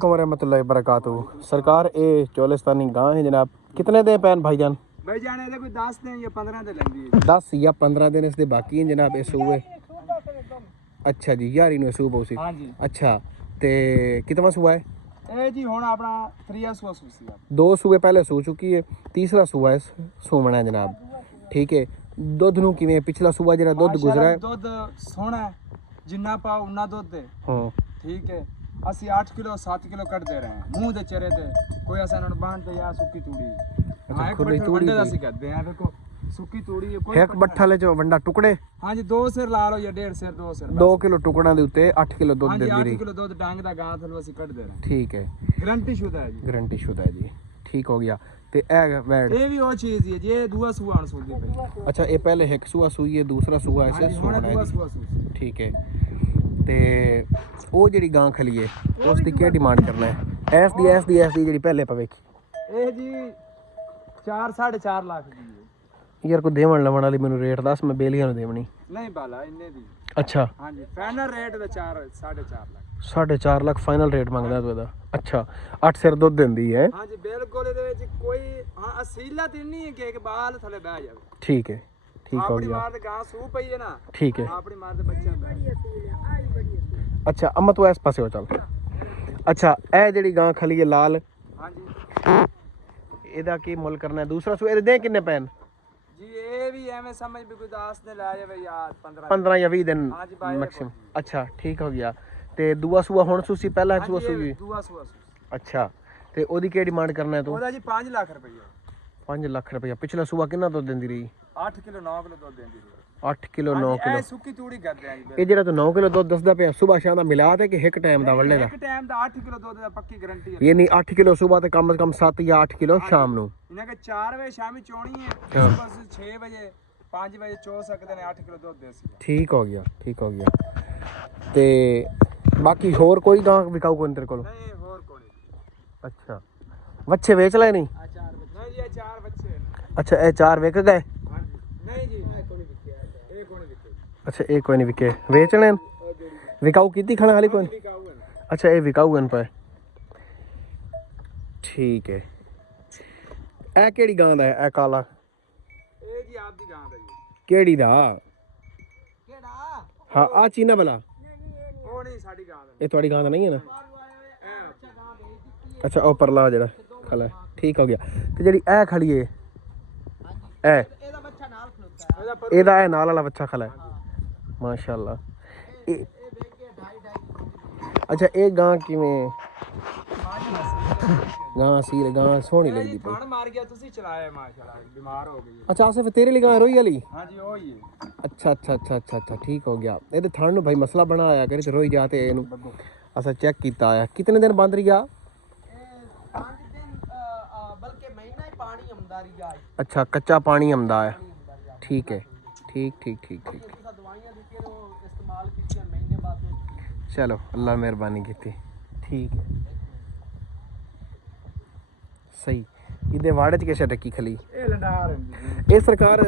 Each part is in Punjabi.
रहमतुल्लाहि बरकातहू। सरकार ये चोलिस्तानी गां है जनाब, कितने दे पैन भाईजान? भाईजान ਇਹਦੇ ਕੋਈ 10 दिन या 15 दिन ਲੈਂਦੀ ਹੈ। 10 या 15 दिन इसके बाकी हैं जनाब इस सूए। अच्छा जी, यार इन्हें सूब उसी। हाँ जी। अच्छा ते कितना सूआ है? ਇਹ ਜੀ ਹੁਣ ਆਪਣਾ 3 ਸੂਆ ਸੂਸੀ ਆ। 2 सूए पहले सू चुकी है, तीसरा सूआ है सूमना है जनाब। ठीक है, दुध नूं किवें पिछला सूआ जेड़ा दुध गुजरा है? ਦੁੱਧ ਸੋਹਣਾ ਹੈ, ਜਿੰਨਾ ਪਾਓ ਉਨਾ ਦੁੱਧ ਹੈ। हां ਠੀਕ ਹੈ, ਅਸੀਂ 8 ਕਿਲੋ 7 ਕਿਲੋ ਕੱਢਦੇ ਰਹੇ ਹਾਂ ਮੂੰਹ ਦੇ ਚਿਹਰੇ ਤੇ। ਕੋਈ ਅਸਾਂ ਇਹਨਾਂ ਨੂੰ ਬਾਂਧਦੇ ਜਾਂ ਸੁੱਕੀ ਤੂੜੀ। ਹਾਂ ਇੱਕ ਬੱਠਲ ਵੰਡੇ ਦਾ ਅਸੀਂ ਕਰਦੇ ਹਾਂ। ਵੇਖੋ ਸੁੱਕੀ ਤੂੜੀ ਹੈ, ਕੋਈ एक बट्ठल च वंडा टुकड़े। हाँ जी 2 ਸਿਰ ਲਾ ਲਓ ਜਾਂ 1.5 ਸਿਰ 2 ਸਿਰ। 2 किलो टुकड़ां दे उत्ते 8 किलो दुध हाँ जी देंदी 8 रही। ਕਿਲੋ ਦੁੱਧ ਡੰਗ ਦਾ ਗਾਂ ਥਲੋਂ ਅਸੀਂ ਕੱਢਦੇ ਰਹੇ। ठीक है, ਗਰੰਟੀ ਸ਼ੁਦਾ ਹੈ ਜੀ। गारंटी शुदा है जी। ठीक हो गया। ते ए वैड ਇਹ ਵੀ ਉਹ ਚੀਜ਼ ਹੀ ਹੈ ਜੀ। ਇਹ ਦੂਆ ਸੂਆ ਹੁਣ ਸੁਣਦੀ ਪਈ। अच्छा ये पहले एक सूआ सूई है, दूसरा सूआ ऐसे ਹੁਣ सूना ਦੂਆ है। ਸੂਆ ਸੂਸੀ। ठीक है, ਤੇ ਉਹ ਜਿਹੜੀ ਗਾਂ ਖਲੀ ਹੈ ਉਸ ਦੀ ਕੀ ਡਿਮਾਂਡ ਕਰਨਾ ਹੈ? ਐਸ ਦੀ ਜਿਹੜੀ ਪਹਿਲੇ ਪਵੇਖੀ ਇਹ ਜੀ 4 4.5 ਲੱਖ ਦੀ ਹੈ। ਯਾਰ ਕੋਈ ਦੇਵਣ ਲਵਣ ਵਾਲੀ ਮੈਨੂੰ ਰੇਟ ਦੱਸ, ਮੈਂ ਬੇਲੀਆਂ ਨੂੰ ਦੇਵਣੀ। ਨਹੀਂ ਬਾਲਾ ਇੰਨੇ ਦੀ। ਅੱਛਾ ਹਾਂਜੀ ਫਾਈਨਲ ਰੇਟ ਦਾ 4 4.5 ਲੱਖ। 4.5 ਲੱਖ ਫਾਈਨਲ ਰੇਟ ਮੰਗਦਾ ਤੂੰ ਇਹਦਾ? ਅੱਛਾ 8 ਸਿਰ ਦੁੱਧ ਦਿੰਦੀ ਹੈ? ਹਾਂਜੀ ਬਿਲਕੁਲ। ਇਹਦੇ ਵਿੱਚ ਕੋਈ ਹਾਂ ਅਸੀਲਤ ਨਹੀਂ ਹੈ ਕਿ ਇੱਕ ਬਾਲ ਥੱਲੇ ਬਹਿ ਜਾਵੇ। ਠੀਕ ਹੈ, ਠੀਕ ਹੋ ਆਪਣੀ ਗਿਆ। ਮਾਰ ਦੇ ਗਾਂ ਸੂ ਪਈ ਹੈ ਨਾ। ਠੀਕ ਹੈ। ਆਪਣੀ ਮਾਰ ਦੇ ਬੱਚਾ ਬੜੀ ਅਸੀਲ ਹੈ। ਆਈ ਬੜੀ ਅਸੀਲ। ਅੱਛਾ ਅਮਾ ਤੂੰ ਇਸ ਪਾਸੇ ਹੋ ਚੱਲ। ਅੱਛਾ ਇਹ ਜਿਹੜੀ ਗਾਂ ਖਲੀ ਹੈ ਲਾਲ, ਹਾਂਜੀ ਇਹਦਾ ਕੀ ਮੁੱਲ ਕਰਨਾ ਹੈ? ਦੂਸਰਾ ਸੂ ਇਹਦੇ ਦੇ ਕਿੰਨੇ ਪੈਣ ਜੀ? ਇਹ ਵੀ ਐਵੇਂ ਸਮਝ ਵੀ ਕੋਈ 10 ਦੇ ਲੈ ਜਾਵੇ ਯਾਰ 15 ਜਾਂ 20 ਦਿਨ ਹਾਂਜੀ ਬਾਈ ਮੈਕਸਿਮਮ। ਅੱਛਾ ਠੀਕ ਹੋ ਗਿਆ। ਤੇ ਦੂਆ ਸੂਆ ਹੁਣ ਸੂਸੀ, ਪਹਿਲਾ ਸੂਆ ਸੂਈ? ਦੂਆ ਸੂਆ। ਅੱਛਾ ਤੇ ਉਹਦੀ ਕੀ ਡਿਮਾਂਡ ਕਰਨਾ ਹੈ ਤੂੰ? ਉਹਦਾ ਜੀ 5 ਲੱਖ ਰੁਪਏ। 5 ਲੱਖ ਰੁਪਇਆ। ਪਿਛਲਾ ਸੂਆ ਕਿੰਨਾ ਦੁੱਧ ਦਿੰਦੀ ਰਹੀ? 8 ਕਿਲੋ 9 ਕਿਲੋ ਦੁੱਧ ਦਿੰਦੀ ਰਹੀ। 8 ਕਿਲੋ 9 ਕਿਲੋ। ਇਹ ਸੁੱਕੀ ਤੂੜੀ ਕਰਦੇ ਆਂ ਜੀ। ਇਹ ਜਿਹੜਾ ਤੂੰ 9 ਕਿਲੋ ਦੁੱਧ ਦੱਸਦਾ ਪਿਆ ਸਵੇਰ ਸ਼ਾਮ ਦਾ ਮਿਲਾ ਤੇ ਕਿ ਇੱਕ ਟਾਈਮ ਦਾ ਵੱਲੇ ਦਾ? ਇੱਕ ਟਾਈਮ ਦਾ 8 ਕਿਲੋ ਦੁੱਧ ਦਾ ਪੱਕੀ ਗਾਰੰਟੀ ਹੈ। ਯਾਨੀ 8 ਕਿਲੋ ਸਵੇਰ ਤੇ ਕਮ ਸੇ ਕਮ 7 ਜਾਂ 8 ਕਿਲੋ ਸ਼ਾਮ ਨੂੰ। ਇਹਨਾਂ ਕੇ 4 ਵਜੇ ਸ਼ਾਮੀ ਚੋਣੀ ਹੈ, ਬਸ 6 ਵਜੇ 5 ਵਜੇ ਚੋ ਸਕਦੇ ਨੇ। 8 ਕਿਲੋ ਦੁੱਧ ਦੇ ਸੀ। ਠੀਕ ਹੋ ਗਿਆ, ਠੀਕ ਹੋ ਗਿਆ। ਤੇ ਬਾਕੀ ਹੋਰ ਕੋਈ ਗਾਂ ਵਿਕਾਊ ਕੋਈ ਤੇਰੇ ਕੋਲ? ਨਹੀਂ ਹੋਰ ਕੋਈ। ਅੱਛਾ ਬੱਚੇ ਵੇਚ ਲੈ ਨਹੀਂ? ਆ 4 ਬੱਚੇ ਨਹੀਂ ਜੀ, ਇਹ 4 ਬੱਚੇ ਨੇ। ਅੱਛਾ ਇਹ 4 ਵਿਕ ਗਏ? ਨਹੀਂ ਜੀ ਇਹ ਕੋਈ ਨਹੀਂ ਵਿਕਿਆ। ਇਹ ਕੋਈ ਨਹੀਂ ਵਿਕਿਆ। ਅੱਛਾ ਇਹ ਕੋਈ ਨਹੀਂ ਵਿਕੇ, ਵੇਚਣੇ ਵਿਕਾਊ ਕੀਤੀ ਖਾਣ ਵਾਲੀ ਕੋਈ? ਅੱਛਾ ਇਹ ਵਿਕਾਊ ਹਨ ਪਏ। ਠੀਕ ਹੈ। ਇਹ ਕਿਹੜੀ ਗਾਂ ਦਾ ਹੈ ਇਹ ਕਾਲਾ? ਇਹ ਜੀ ਆਪ ਦੀ ਗਾਂ ਦਾ ਜੀ। ਕਿਹੜੀ ਦਾ? ਕਿਹੜਾ? ਹਾਂ ਆ ਚੀਨਾ ਵਾਲਾ? ਉਹ ਨਹੀਂ ਸਾਡੀ ਗਾਂ ਦਾ। ਇਹ ਤੁਹਾਡੀ ਗਾਂ ਦਾ ਨਹੀਂ ਹੈ ਨਾ? ਅੱਛਾ ਉਹ ਪਰਲਾ ਜਿਹੜਾ ਖਲਾ। ਠੀਕ ਹੋ ਗਿਆ। ਤੇ ਜਿਹੜੀ ਇਹ ਖੜੀ ਏ ਇਹ ਇਹਦਾ ਬੱਚਾ ਨਾਲ ਖਲੋਤਾ ਹੈ। ਇਹਦਾ ਇਹ ਨਾਲ ਵਾਲਾ ਬੱਚਾ ਖਲਾ ਹੈ ਮਾਸ਼ਾਅੱਲਾ। ਇਹ ਅੱਛਾ ਇਹ ਗਾਂ ਕਿਵੇਂ? ਗਾਂ ਸੀਲ ਗਾਂ ਸੋਹਣੀ ਲੱਗਦੀ ਪਈ। ਖਾਣ ਮਾਰ ਗਿਆ ਤੁਸੀਂ ਚਲਾਇਆ ਮਾਸ਼ਾਅੱਲਾ। ਬਿਮਾਰ ਹੋ ਗਈ। ਅੱਛਾ ਆਸਿਫ ਤੇਰੇ ਲਈ ਗਾਂ ਰੋਈ ਵਾਲੀ? ਹਾਂਜੀ ਉਹ ਹੀ ਹੈ। ਅੱਛਾ ਅੱਛਾ ਅੱਛਾ ਅੱਛਾ ਅੱਛਾ ਠੀਕ ਹੋ ਗਿਆ। ਇਹਦੇ ਥਣ ਨੂੰ ਭਾਈ ਮਸਲਾ ਬਣਾਇਆ ਕਰੇ ਤੇ ਰੋਈ ਜਾ ਤੇ ਇਹਨੂੰ ਅਸਾਂ ਚੈੱਕ ਕੀਤਾ ਆ। ਕਿਤਨੇ ਦਿਨ ਬੰਦ ਰਹੀ ਆ? 5 ਦਿਨ ਬਲਕਿ ਮਹੀਨਾ ਹੀ ਪਾਣੀ ਆਉਂਦਾ ਰਿਹਾ। ਅੱਛਾ ਕੱਚਾ ਪਾਣੀ ਆਉਂਦਾ ਹੈ। ਠੀਕ ਹੈ, ਠੀਕ ਠੀਕ ਠੀਕ ਠੀਕ। ਦਵਾਈਆਂ ਦਿੱਤੀਆਂ ਉਹ ਇਸਤੇਮਾਲ ਕੀਤੀਆਂ ਮਹੀਨੇ ਬਾਅਦ। ਚਲੋ ਅੱਲਾ ਮਿਹਰਬਾਨੀ ਕੀਤੀ। ਠੀਕ ਹੈ ਸਹੀ। ਇਹਦੇ ਵਾੜੇ 'ਚ ਕਿਸੇ ਟੱਕੀ ਖਲੀ? ਇਹ ਲੰਡਾਰ ਹੈ। ਇਹ ਸਰਕਾਰ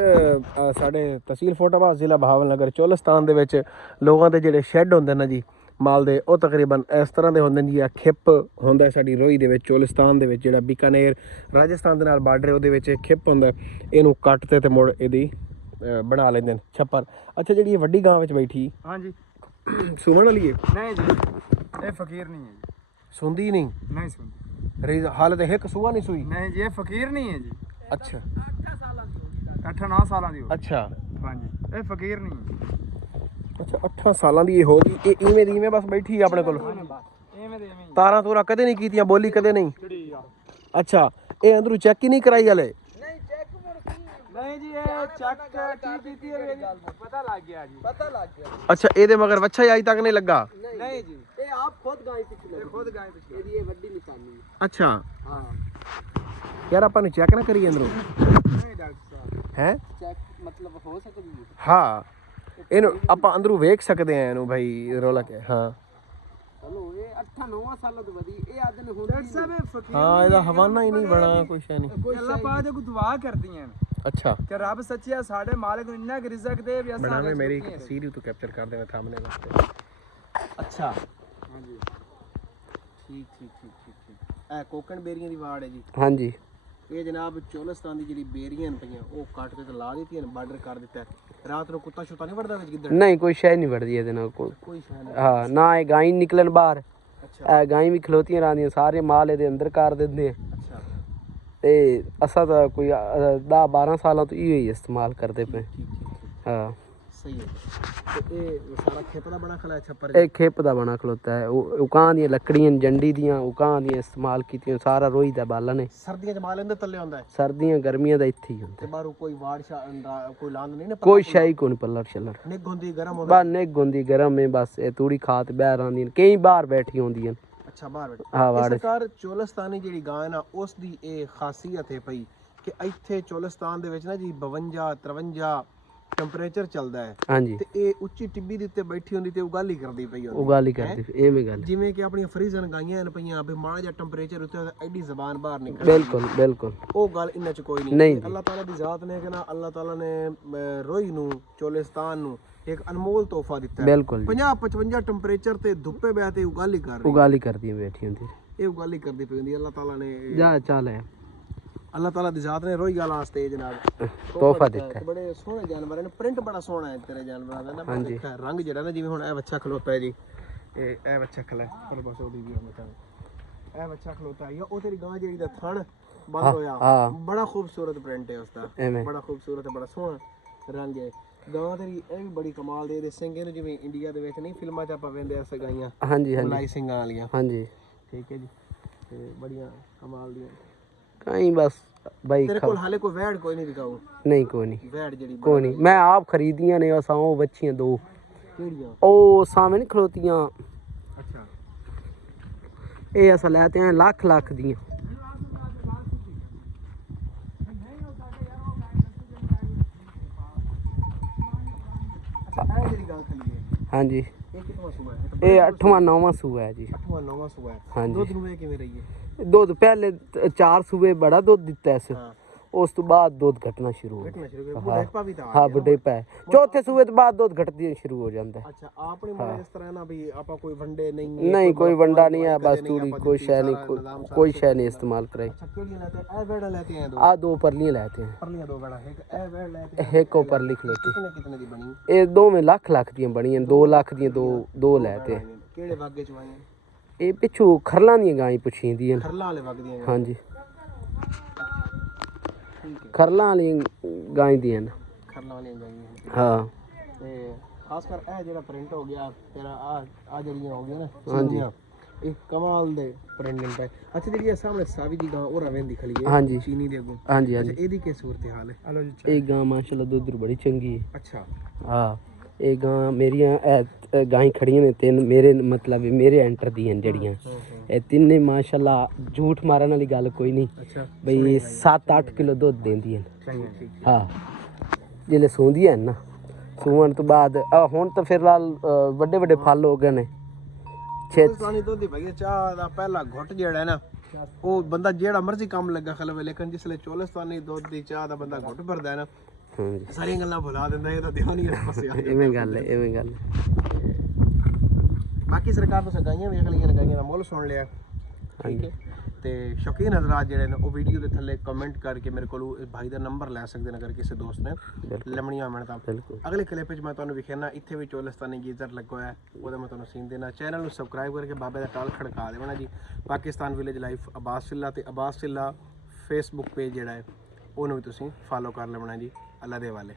ਸਾਡੇ ਤਹਿਸੀਲ ਫੋਟਾਬਾਦ ਜ਼ਿਲ੍ਹਾ ਬਹਾਵਲਨਗਰ ਚੋਲਿਸਤਾਨ ਦੇ ਵਿੱਚ ਲੋਕਾਂ ਦੇ ਜਿਹੜੇ ਸ਼ੈੱਡ ਹੁੰਦੇ ਨੇ ਜੀ ਮਾਲ ਦੇ, ਉਹ ਤਕਰੀਬਨ ਇਸ ਤਰ੍ਹਾਂ ਦੇ ਹੁੰਦੇ ਨੇ ਜੀ। ਆ ਖਿੱਪ ਹੁੰਦਾ ਸਾਡੀ ਰੋਈ ਦੇ ਵਿੱਚ ਚੋਲਿਸਤਾਨ ਦੇ ਵਿੱਚ, ਜਿਹੜਾ ਬੀਕਾਨੇਰ ਰਾਜਸਥਾਨ ਦੇ ਨਾਲ ਬਾਰਡਰ ਉਹਦੇ ਵਿੱਚ ਖਿੱਪ ਹੁੰਦਾ। ਇਹਨੂੰ ਕੱਟ ਤੇ ਮੁੜ ਇਹਦੀ ਬਣਾ ਲੈਂਦੇ ਨੇ ਛੱਪਰ। ਅੱਛਾ ਜਿਹੜੀ ਇਹ ਵੱਡੀ ਗਾਂ ਵਿੱਚ ਬੈਠੀ ਹਾਂਜੀ ਸੁਣਨ ਵਾਲੀ ਹੈ? ਨਹੀਂ ਜੀ ਇਹ ਫਕੀਰ ਨਹੀਂ ਹੈ ਜੀ। ਸੁਣਦੀ ਨਹੀਂ? ਨਹੀਂ ਸੁਣਦੀ। ਹਾਲਤ ਇੱਕ ਸੂਆ ਨਹੀਂ ਸੂਈ? ਨਹੀਂ ਜੀ ਇਹ ਫਕੀਰ ਨਹੀਂ ਹੈ ਜੀ। ਅੱਛਾ 8 ਸਾਲਾਂ ਦੀ ਹੋ ਗਈ। 8-9 ਸਾਲਾਂ ਦੀ ਹੋ ਗਈ। ਅੱਛਾ ਹਾਂਜੀ ਇਹ ਫਕੀਰ ਨਹੀਂ ਹੈ। ਅੱਛਾ 8 ਸਾਲਾਂ ਦੀ ਇਹ ਹੋ ਗਈ। ਇਹ ਇਵੇਂ ਦੀ ਇਵੇਂ ਬਸ ਬੈਠੀ ਹੈ ਆਪਣੇ ਕੋਲ? ਐਵੇਂ ਦੇ ਐਵੇਂ ਤਾਰਾਂ ਤੂਰਾਂ ਕਦੇ ਨਹੀਂ ਕੀਤੀਆਂ, ਬੋਲੀ ਕਦੇ ਨਹੀਂ? ਕਿਹੜੀ ਆ? ਅੱਛਾ ਇਹ ਅੰਦਰੋਂ ਚੈੱਕ ਹੀ ਨਹੀਂ ਕਰਾਈ ਹਲੇ? ਨਹੀਂ ਚੈੱਕ ਨਹੀਂ ਜੀ ਇਹ ਚੈੱਕ ਕੀ ਕੀਤੀ ਹੈ ਪਤਾ ਲੱਗ ਗਿਆ ਜੀ। ਪਤਾ ਲੱਗ ਗਿਆ। ਅੱਛਾ ਇਹਦੇ ਮਗਰ ਵੱਛਾ ਹੀ ਅਜੇ ਤੱਕ ਨਹੀਂ ਲੱਗਾ? ਨਹੀਂ ਜੀ ਇਹ ਆਪ ਖੁਦ ਗਾਂ ਪਿੱਛੇ। ਇਹ ਖੁਦ ਗਾਂ ਪਿੱਛੇ। ਇਹਦੀ ਇਹ ਵੱਡੀ ਨਿਸ਼ਾਨੀ ਹੈ। ਅੱਛਾ ਹਾਂ ਯਾਰ ਆਪਾਂ ਨੂੰ ਚੈੱਕ ਨਾ ਕਰੀ ਅੰਦਰੋਂ ਨਹੀਂ ਡਾਕਟਰ ਸਾਹਿਬ। ਹੈ ਚੈੱਕ ਮਤਲਬ ਹੋ ਸਕਦੀ ਹੈ? ਹਾਂ ਇਹਨੂੰ ਆਪਾਂ ਅੰਦਰੋਂ ਵੇਖ ਸਕਦੇ ਆ ਇਹਨੂੰ ਭਾਈ ਰੋਲਾ ਕੇ। ਹਾਂ ਚਲੋ ਇਹ 8-9 ਸਾਲਾਂ ਤੋਂ ਵਧੀ ਇਹ ਆਦਨ ਹੁਣ ਡਾਕਟਰ ਸਾਹਿਬ ਫਕੀਰ ਹਾਂ ਇਹਦਾ ਹਵਾਨਾ ਹੀ ਨਹੀਂ ਬਣਾ ਕੁਛ ਨਹੀਂ। ਅੱਲਾਹ ਪਾਕ ਦੇ ਕੋ ਦੁਆ ਕਰਦੀਆਂ ਅੱਛਾ ਕਿ ਰੱਬ ਸੱਚਿਆ ਸਾਡੇ ਮਾਲਕ ਨੂੰ ਇੰਨਾ ਰਿਜ਼ਕ ਦੇ ਵੀ ਅਸਾਂ ਬਣਾਵੇ ਮੇਰੀ ਤਸਵੀਰ ਤੂੰ ਕੈਪਚਰ ਕਰ ਦੇਣਾ ਸਾਹਮਣੇ ਵਾਸਤੇ। ਅੱਛਾ ਹਾਂਜੀ ਠੀਕ ਠੀਕ ਠੀਕ ਠੀਕ ਠੀਕ। ਇਹ ਕੋਕਣ ਬੇਰੀਆਂ ਦੀ ਵਾੜ ਹੈ ਜੀ। ਹਾਂਜੀ ਇਹ ਜਨਾਬ ਚੋਲਿਸਤਾਨ ਦੀ ਜਿਹੜੀ ਬੇਰੀਆਂ ਪਈਆਂ ਉਹ ਕੱਟ ਕੇ ਤੇ ਲਾ ਦਿੱਤੀਆਂ, ਬਾਰਡਰ ਕਰ ਦਿੱਤਾ। ਰਾਤ ਨੂੰ ਕੁੱਤਾ ਸ਼ੁੱਤਾ ਨਹੀਂ ਵੜਦਾ ਵਿੱਚ ਗਿੱਦੜ? ਨਹੀਂ ਕੋਈ ਸ਼ੈ ਨਹੀਂ ਵੜਦੀ ਇਹਦੇ ਨਾਲ ਕੋਈ ਸ਼ੈ ਨਹੀਂ। ਹਾਂ ਨਾ ਇਹ ਗਾਈ ਨਿਕਲਣ ਬਾਹਰ, ਅੱਛਾ ਇਹ ਗਾਈ ਵੀ ਖਲੋਤੀਆਂ ਰਹਿੰਦੀਆਂ, ਸਾਰੇ ਮਾਲ ਇਹਦੇ ਅੰਦਰ ਕਰ ਦਿੰਦੇ ਆ। ਅੱਛਾ ਤੇ ਅਸਾਂ ਤਾਂ ਕੋਈ 10-12 ਸਾਲਾਂ ਤੋਂ ਇਹੋ ਹੀ ਇਸਤੇਮਾਲ ਕਰਦੇ ਪਏ। ਠੀਕ ਠੀਕ ਠੀਕ ਹਾਂ ਸਹੀ ਹੈ। ਤੇ ਇਹ ਸਾਰਾ ਖੇਪ ਦਾ ਬਣਾ ਖਲਾ ਛੱਪਰ ਇਹ ਖੇਪ ਦਾ ਬਣਾ ਖਲੋਤਾ ਹੈ। ਉਕਾਂ ਦੀਆਂ ਲੱਕੜੀਆਂ ਜੰਡੀ ਦੀਆਂ ਉਕਾਂ ਦੀਆਂ ਇਸਤੇਮਾਲ ਕੀਤੀਆਂ, ਸਾਰਾ ਰੋਈ ਦਾ ਬਾਲਾ ਨੇ। ਸਰਦੀਆਂ ਚ ਮਾਲ ਇਹਦੇ ਥੱਲੇ ਆਉਂਦਾ ਹੈ ਸਰਦੀਆਂ ਗਰਮੀਆਂ ਦਾ ਇੱਥੇ ਹੀ ਹੁੰਦਾ। ਤੇ ਬਾਹਰੋਂ ਕੋਈ ਵਾੜ ਕੋਈ ਲਾਂਦ ਨਹੀਂ ਨਾ? ਕੋਈ ਸ਼ਾਈ ਕੋਈ ਪੱਲਰ ਛੱਲਰ ਨਿੱਘ ਹੁੰਦੀ ਗਰਮ ਹੁੰਦਾ? ਬਸ ਨਿੱਘ ਹੁੰਦੀ ਗਰਮ ਹੈ, ਬਸ ਇਹ ਤੂੜੀ ਖਾਤ ਬਾਹਰ ਆਉਂਦੀਆਂ ਕਈ ਬਾਹਰ ਬੈਠੀ ਹੁੰਦੀਆਂ। ਅੱਛਾ ਬਾਹਰ ਬੈਠ। ਹਾਂ ਵਾੜ ਸਰਕਾਰ ਚੋਲਿਸਤਾਨੀ ਜਿਹੜੀ ਗਾਂ ਹੈ ਨਾ ਉਸ ਦੀ ਇਹ ਖਾਸੀਅਤ ਹੈ ਪਈ ਕਿ ਇੱਥੇ ਚੋਲਿਸਤਾਨ ਦੇ ਵਿੱਚ ਨਾ ਜੀ 52-53 ਟੈਂਪਰੇਚਰ ਚੱਲਦਾ ਹੈ। ਹਾਂਜੀ ਤੇ ਇਹ ਉੱਚੀ ਟਿੱਬੀ ਦੇ ਉੱਤੇ ਬੈਠੀ ਹੁੰਦੀ ਤੇ ਉਗਾਲੀ ਕਰਦੀ ਪਈ ਹੁੰਦੀ। ਉਗਾਲੀ ਕਰਦੀ ਐਵੇਂ ਗੱਲ। ਜਿਵੇਂ ਕਿ ਆਪਣੀਆਂ ਫਰੀਜ਼ਨ ਗਾਈਆਂ ਹਨ ਪਈਆਂ ਵੀ ਮਾੜਾ ਜਿਹਾ ਟੈਂਪਰੇਚਰ ਉੱਤੇ ਐਡੀ ਜ਼ਬਾਨ ਬਾਹਰ ਨਿਕਲ। ਬਿਲਕੁਲ ਬਿਲਕੁਲ ਉਹ ਗੱਲ ਇਹਨਾਂ ਚ ਕੋਈ ਨਹੀਂ ਨਹੀਂ। ਜੀ। ਅੱਲਾਹ ਤਾਲਾ ਦੀ ਜ਼ਾਤ ਨੇ ਕਿ ਨਾ ਅੱਲਾਹ ਤਾਲਾ ਨੇ ਰੋਈ ਨੂੰ ਚੋਲਿਸਤਾਨ ਨੂੰ ਇੱਕ ਅਨਮੋਲ ਤੋਹਫਾ ਦਿੱਤਾ ਹੈ। ਬਿਲਕੁਲ 50-55 ਟੈਂਪਰੇਚਰ ਤੇ ਧੁੱਪੇ ਬਹਿ ਤੇ ਉਗਾਲੀ ਕਰ ਰਹੀ। ਉਗਾਲੀ ਕਰਦੀ ਬੈਠੀ ਹੁੰਦੀ। ਇਹ ਉਗਾਲੀ ਕਰਦੀ ਪਈ ਹੁੰਦੀ। ਅੱਲਾਹ ਤਾਲਾ ਨੇ ਜਾ ਚੱਲ ਹੈ ਅੱਲਾਹ ਤਾਲਾ ਦੀ ਜ਼ਾਤ ਨੇ ਰੋਈ ਵਾਲਾ ਵਾਸਤੇ ਜਨਾਬ ਤੋਹਫਾ ਦਿੱਤਾ ਹੈ। ਬੜੇ ਸੋਹਣੇ ਜਾਨਵਰ ਨੇ, ਪ੍ਰਿੰਟ ਬੜਾ ਸੋਹਣਾ ਹੈ ਤੇਰੇ ਜਾਨਵਰਾਂ ਦਾ ਨਾ। ਹਾਂਜੀ। ਰੰਗ ਜਿਹੜਾ ਨਾ ਜਿਵੇਂ ਹੁਣ ਇਹ ਬੱਚਾ ਖਲੋਤਾ ਹੈ ਜੀ, ਇਹ ਬੱਚਾ ਖਲਾ ਪਰ ਬਸ ਉਹਦੀ ਵੀ ਮਤਾਂ ਇਹ ਬੱਚਾ ਖਲੋਤਾ ਹੈ ਉਹ ਤੇਰੀ ਗਾਂ ਜਿਹੜੀ ਦਾ ਥਣ ਬੰਦ ਹੋਇਆ। ਹਾਂ ਬੜਾ ਖੂਬਸੂਰਤ ਪ੍ਰਿੰਟ ਹੈ ਉਸਦਾ, ਐਵੇਂ ਬੜਾ ਖੂਬਸੂਰਤ ਹੈ, ਬੜਾ ਸੋਹਣਾ ਰੰਗ ਹੈ। ਗਾਂ ਤੇਰੀ ਇਹ ਵੀ ਬੜੀ ਕਮਾਲ ਦੇ। ਇਹਦੇ ਸਿੰਘ ਇਹਨੂੰ ਜਿਵੇਂ ਇੰਡੀਆ ਦੇ ਵਿੱਚ ਨਹੀਂ ਫਿਲਮਾਂ 'ਚ ਆਪਾਂ ਵੇਂਦੇ ਆ ਸਗਾਈਆਂ ਹਾਂਜੀ ਹਾਂਜੀ ਲਾਈ ਸਿੰਘਾਂ ਵਾਲੀਆਂ। ਹਾਂਜੀ ਠੀਕ ਹੈ ਜੀ। ਤੇ ਬੜੀਆਂ ਕਮਾਲ ਦੀਆਂ। ਕਈ ਬਸ ਬਾਈ ਤੇਰੇ ਕੋਲ ਹਾਲੇ ਕੋਈ ਵੈੜ ਕੋਈ ਨਹੀਂ ਦਿਖਾਉ? ਨਹੀਂ ਕੋਈ ਨਹੀਂ ਵੈੜ ਜਿਹੜੀ ਕੋਈ ਨਹੀਂ, ਮੈਂ ਆਪ ਖਰੀਦੀਆਂ ਨੇ ਅਸਾਂ ਉਹ ਬੱਚੀਆਂ ਦੋ ਕਿਹੜੀਆਂ? ਉਹ ਸਾਹਮਣੇ ਨੀ ਖਲੋਤੀਆਂ, ਅੱਛਾ ਇਹ ਅਸਾਂ ਲੈਤੇ ਆ ਲੱਖ ਦੀਆਂ। ਇਹ ਜਿਹੜੀ ਗਾਂ ਖਲੀ ਹੈ ਹਾਂਜੀ ਇਹ ਕਿਤਨਾ ਸੂਆ ਹੈ? ਇਹ 8ਵਾਂ-9ਵਾਂ ਸੂਆ ਹੈ ਜੀ। 8ਵਾਂ-9ਵਾਂ ਸੂਆ ਹੈ। ਹਾਂਜੀ। ਦੁੱਧ ਨੂੰ ਇਹ ਕਿਵੇਂ ਰਹੀ ਹੈ? ਦੁੱਧ ਪਹਿਲੇ 4 ਸੂਏ ਬੜਾ ਦੁੱਧ ਦਿੱਤਾ ਇਸ, ਹਾਂ ਉਸ ਤੋਂ ਬਾਅਦ ਦੁੱਧ ਘਟਣਾ ਸ਼ੁਰੂ ਹੋ ਗਿਆ। ਘਟਣਾ ਸ਼ੁਰੂ ਕਰ ਬੁਢੇਪਾ ਵੀ ਤਾਂ ਆ ਹਾਂ ਗਿਆ। ਬੁੱਢੇ ਪੈ ਚੌਥੇ ਸੂਏ ਤੋਂ ਬਾਅਦ ਦੁੱਧ ਘਟਦੀ ਸ਼ੁਰੂ ਹੋ ਜਾਂਦਾ ਹੈ। ਅੱਛਾ ਆਪਣੀ ਮਾਂ ਇਸ ਤਰ੍ਹਾਂ ਨਾ ਵੀ ਆਪਾਂ ਕੋਈ ਵੰਡੇ ਨਹੀਂ? ਨਹੀਂ ਕੋਈ ਵੰਡਾ ਨਹੀਂ ਹੈ, ਬਸ ਕਦੇ ਤੂੜੀ ਆਪਾਂ ਕੋਈ ਦਿੱਤੀ, ਸ਼ੈ ਨਹੀਂ, ਸਾਰਾ ਨਿਜ਼ਾਮ ਸਾਰਾ ਕੋਈ ਸ਼ੈ ਨਹੀਂ ਇस्तेमाल कराई। ਅੱਛਾ ਕਿਹੜੀਆਂ ਲੈਤੇ? ਇਹ ਵੈੜਾਂ ਲੈਤੇ हैं दो? आ 2 परलियां लेते हैं, परलियां दो वैड़ा एक ए वैड़ लेते हैं। एक ऊपर लिख लेते कितने कितने दी बनी? ये दो में लाख दियां बनी हैं, 2 लाख दियां दो लेते हैं। केड़े वागे च आईਆਂ? ये पिछू खरलां दियां गाय पुछी दी हैं। खरला वाले वग ਦੀਆਂ? हाँ जी ठीक है। खरलां वाली गाय दी हैं। ਖਰਲਾ ਵਾਲੀਆਂ ਗਾਈਆਂ। हाँ ਤੇ ਖਾਸ ਕਰ ਇਹ ਜਿਹੜਾ ਪ੍ਰਿੰਟ ਹੋ ਗਿਆ ਤੇਰਾ ਆ ਜਿਹੜੀਆਂ ਹੋ ਗਈਆਂ ਨਾ ਹਾਂਜੀ। ਚੀਨੀਆਂ, ਇਹ ਕਮਾਲ ਦੇ ਪ੍ਰਿੰਟ ਪਏ। ਅੱਛਾ ਜਿਹੜੀ ਇਹ ਸਾਹਮਣੇ ਸਾਵੀ ਦੀ ਗਾਂ ਉਹ ਰਵੇਂ ਦੀ ਖਲੀ ਹੈ ਹਾਂਜੀ। ਚੀਨੀ ਦੇ ਅੱਗੋਂ? हाँ जी हाँ ਅੱਛਾ जी ਇਹਦੀ ਕੀ ਸੂਰਤ ਹਾਲ ਹੈ? ਹਲੋ ਜੀ। ये गां माशाल्लाह दुध बड़ी चंगी है। ਅੱਛਾ हाँ ये गां मेरियां गाय खड़ियां ने 3 मेरे मतलब मेरे एंटर दी हैं जड़ियां। ये तिन्ने माशाल्लाह झूठ मारन वाली गल कोई नहीं ਅੱਛਾ बई 7-8 किलो दुध देंदी हैं। ਚੰਗੀ ਠੀਕ। हाँ जिले सूंदियां हैं ना, सूवन तो बाद हुण तो फिलहाल ਵੱਡੇ ਵੱਡੇ ਫਲ ਹੋ ਗਏ ਨੇ। ਪਾਕਿਸਤਾਨੀ ਦੁੱਧ ਦੀ ਭਾਈ ਚਾਹ ਦਾ ਪਹਿਲਾ ਘੁੱਟ ਜਿਹੜਾ ਹੈ ਨਾ ਉਹ ਬੰਦਾ ਜਿਹੜਾ ਮਰਜ਼ੀ ਕੰਮ ਲੱਗਾ ਖਲਵੇ, ਲੇਕਿਨ ਜਿਸਲੇ ਚੋਲਿਸਤਾਨੀ ਦੁੱਧ ਦੀ ਚਾਹ ਦਾ ਬੰਦਾ ਘੁੱਟ ਭਰਦਾ ਹੈ ਨਾ हाँ जी ਸਾਰੀਆਂ ਗੱਲਾਂ ਭੁਲਾ ਦਿੰਦਾ। ਇਹ ਤਾਂ ਧਿਆਨ ਹੀ ਇਸ ਪਾਸੇ ਆ ਜਾਂਦਾ। इवें गल है इवें गल है। ਬਾਕੀ ਸਰਕਾਰ ਤੋਂ ਗਾਈਆਂ ਵੇਖ ਲਈਆਂ, ਗਾਈਆਂ ਦਾ ਮੁੱਲ ਸੁਣ ਲਿਆ। ਠੀਕ ਹੈ। ਤੇ ਸ਼ੌਕੀਨ ਹਜ਼ਰਾਤ ਜਿਹੜੇ ਨੇ ਉਹ ਵੀਡੀਓ ਦੇ ਥੱਲੇ ਕਮੈਂਟ ਕਰਕੇ ਮੇਰੇ ਕੋਲ ਇਸ ਭਾਈ ਦਾ ਨੰਬਰ ਲੈ ਸਕਦੇ ਨੇ ਅਗਰ ਕਿਸੇ ਦੋਸਤ ਨੇ ਲਮਣੀਆਂ ਹੋਣ ਤਾਂ। बिल्कुल ਅਗਲੇ ਕਲਿੱਪ ਵਿੱਚ ਮੈਂ ਤੁਹਾਨੂੰ ਵਿਖਾਣਾ ਇੱਥੇ ਵੀ ਚੋਲਿਸਤਾਨੀ ਗੀਜ਼ਰ ਲੱਗਾ ਹੋਇਆ ਹੈ, ਉਹਦਾ ਮੈਂ ਤੁਹਾਨੂੰ ਸੀਨ ਦੇਣਾ। ਚੈਨਲ ਨੂੰ ਸਬਸਕ੍ਰਾਈਬ ਕਰਕੇ ਬਾਬੇ ਦਾ ਟਾਲ ਖੜਕਾ ਦੇਣਾ ਜੀ। ਪਾਕਿਸਤਾਨ ਵਿਲੇਜ ਲਾਈਫ ਅਬਾਸ ਫਿੱਲਾ ਤੇ ਅਬਾਸ ਫਿੱਲਾ ਫੇਸਬੁੱਕ ਪੇਜ ਜਿਹੜਾ ਹੈ ਉਹਨੂੰ ਵੀ ਤੁਸੀਂ ਫਾਲੋ ਕਰ ਲੈਣਾ ਜੀ। ਅੱਲਾ ਦੇ ਵਾਲੇ।